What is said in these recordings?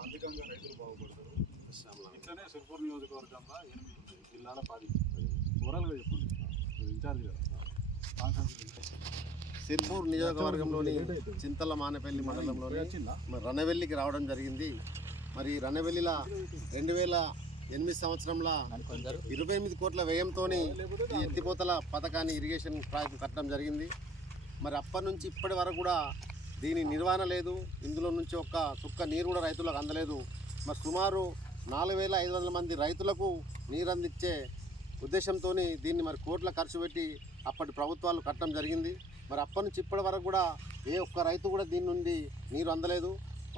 ఆర్థికంగా రైతులు బాగుపడతారు. ఇట్లనే సుల్పూర్ నియోజకవర్గంలో ఎనిమిది జిల్లాల పది ఓవరాల్గా చెప్పండి. ఇన్ఛార్జ్ సిర్పూర్ నియోజకవర్గంలోని చింతల మానపల్లి మండలంలోని రణవెల్లికి రావడం జరిగింది. మరి రణవెల్లిల రెండు వేల ఎనిమిది సంవత్సరంలో ఇరవై ఎనిమిది కోట్ల వ్యయంతో ఈ ఎత్తిపోతల పథకాన్ని ఇరిగేషన్ ప్రాజెక్ట్ కట్టడం జరిగింది. మరి అప్పటి నుంచి ఇప్పటి వరకు కూడా దీని నిర్వహణ లేదు. ఇందులో నుంచి ఒక్క చుక్క నీరు కూడా రైతులకు అందలేదు. మరి సుమారు నాలుగు వేల ఐదు వందల మంది రైతులకు నీరు అందించే ఉద్దేశంతో దీన్ని మరి కోట్ల ఖర్చు పెట్టి అప్పటి ప్రభుత్వాలు కట్టడం జరిగింది. మరి అప్పటి నుంచి ఇప్పటి వరకు కూడా ఏ ఒక్క రైతు కూడా దీని నుండి నీరు అందలేదు.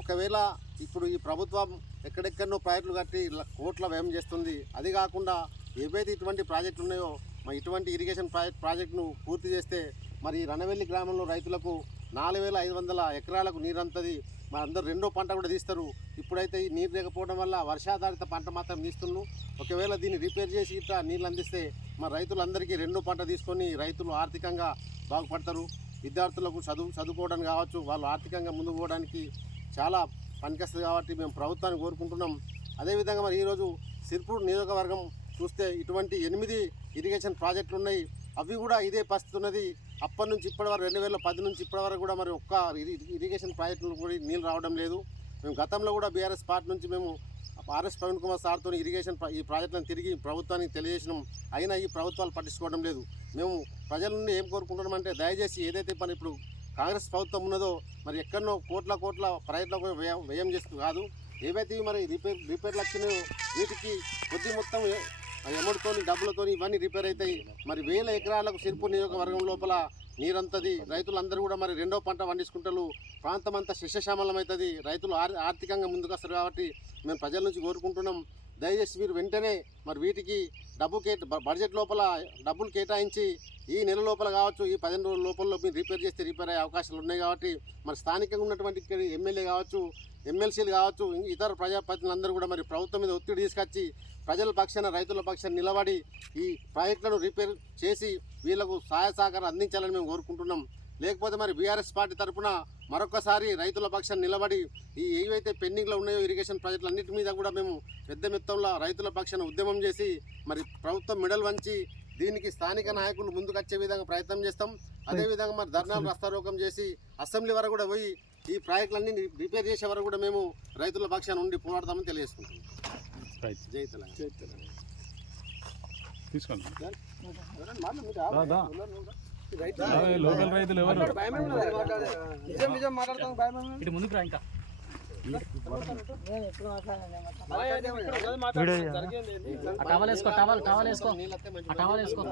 ఒకవేళ ఇప్పుడు ఈ ప్రభుత్వం ఎక్కడెక్కడనో ప్రాజెక్టులు కట్టి కోట్ల వ్యయం చేస్తుంది. అది కాకుండా ఏవైతే ఇటువంటి ప్రాజెక్టులు ఉన్నాయో మరి ఇటువంటి ఇరిగేషన్ ప్రాజెక్ట్ ప్రాజెక్టును పూర్తి చేస్తే మరి ఈ రణవెల్లి గ్రామంలో రైతులకు నాలుగు వేల ఐదు వందల ఎకరాలకు నీరు అంతది మరి అందరు రెండో పంట కూడా తీస్తారు. ఇప్పుడైతే ఈ నీరు లేకపోవడం వల్ల వర్షాధారిత పంట మాత్రం తీస్తున్నాం ఒకవేళ దీన్ని రిపేర్ చేసి ఇట్లా నీళ్ళు అందిస్తే మా రైతులందరికీ రెండో పంట తీసుకొని రైతులు ఆర్థికంగా బాగుపడతారు. విద్యార్థులకు చదువు చదువుకోవడానికి కావచ్చు వాళ్ళు ఆర్థికంగా ముందుకు పోవడానికి చాలా పనికొస్తుంది కాబట్టి మేము ప్రభుత్వాన్ని కోరుకుంటున్నాం. అదేవిధంగా మరి ఈరోజు సిర్పూర్ నియోజకవర్గం చూస్తే ఇటువంటి ఎనిమిది ఇరిగేషన్ ప్రాజెక్టులు ఉన్నాయి అవి కూడా ఇదే పరిస్థితి ఉన్నది. అప్పటి నుంచి ఇప్పటి వరకు రెండు వేల పది నుంచి ఇప్పటి వరకు కూడా మరి ఒక్క ఇరిగేషన్ ప్రాజెక్టులు కూడా నీళ్ళు రావడం లేదు. మేము గతంలో కూడా బీఆర్ఎస్ పార్టీ నుంచి మేము ఆర్ఎస్ ప్రవీణ్ కుమార్ సార్తో ఇరిగేషన్ ఈ ప్రాజెక్టులను తిరిగి ప్రభుత్వానికి తెలియజేసినాం. అయినా ఈ ప్రభుత్వాలు పట్టించుకోవడం లేదు. మేము ప్రజల నుండి ఏం కోరుకుంటున్నామంటే దయచేసి ఏదైతే పని ఇప్పుడు కాంగ్రెస్ ప్రభుత్వం ఉన్నదో మరి ఎక్కడనో కోట్ల కోట్ల ప్రయత్నం వ్యయం వ్యయం చేస్తూ కాదు. ఏవైతే మరి రిపేర్ రిపేర్లు వచ్చినాయో వీటికి కొద్ది మొత్తం ఎమౌంట్తోని డబ్బులతోని ఇవన్నీ రిపేర్ అవుతాయి. మరి వేల ఎకరాలకు సిర్పూర్ నియోజకవర్గం లోపల నీరంతది. రైతులందరూ కూడా మరి రెండో పంట పండించుకుంటారు ప్రాంతం అంతా శిష్యశ్యామలం అవుతుంది. రైతులు ఆర్ ఆర్థికంగా ముందుకు వస్తారు కాబట్టి మేము ప్రజల నుంచి కోరుకుంటున్నాం. దయచేసి మీరు వెంటనే మరి వీటికి డబ్బు కేట బడ్జెట్ లోపల డబ్బులు కేటాయించి ఈ నెల లోపల కావచ్చు ఈ పదిహేను రోజుల లోపల మీరు రిపేర్ చేస్తే రిపేర్ అయ్యే అవకాశాలు ఉన్నాయి కాబట్టి మరి స్థానికంగా ఉన్నటువంటి ఎమ్మెల్యే కావచ్చు ఎమ్మెల్సీలు కావచ్చు ఇతర ప్రజాప్రతినిధులందరూ కూడా మరి ప్రభుత్వం మీద ఒత్తిడి తీసుకొచ్చి ప్రజల పక్షాన రైతుల పక్షాన నిలబడి ఈ ప్రాజెక్టులను రిపేర్ చేసి వీళ్ళకు సహాయ సహకారం అందించాలని మేము కోరుకుంటున్నాం. లేకపోతే మరి బీఆర్ఎస్ పార్టీ తరఫున మరొకసారి రైతుల పక్షాన నిలబడి ఈ ఏవైతే పెండింగ్లో ఉన్నాయో ఇరిగేషన్ ప్రాజెక్టులు అన్నిటి మీద కూడా మేము పెద్ద మొత్తంలో రైతుల పక్షాన ఉద్యమం చేసి మరి ప్రభుత్వం మెడల్ వంచి దీనికి స్థానిక నాయకులు ముందుకొచ్చే విధంగా ప్రయత్నం చేస్తాం. అదేవిధంగా మరి ధర్నాలు రస్తారోకం చేసి అసెంబ్లీ వరకు కూడా పోయి ఈ ప్రాజెక్టులన్నీ రిపేర్ చేసే వరకు కూడా మేము రైతుల పక్షాన ఉండి పోరాడతామని తెలియజేసుకుంటున్నాం. జై తెలంగాణ తీసుకోండి. దా, దా. అదే లోకల్ రైతులు ఎవరు? ఇటు ముందుకు రా ఇంకా. ఆ టవల్ వేసుకో టవల్ టవల్ వేసుకో. టవల్ వేసుకో.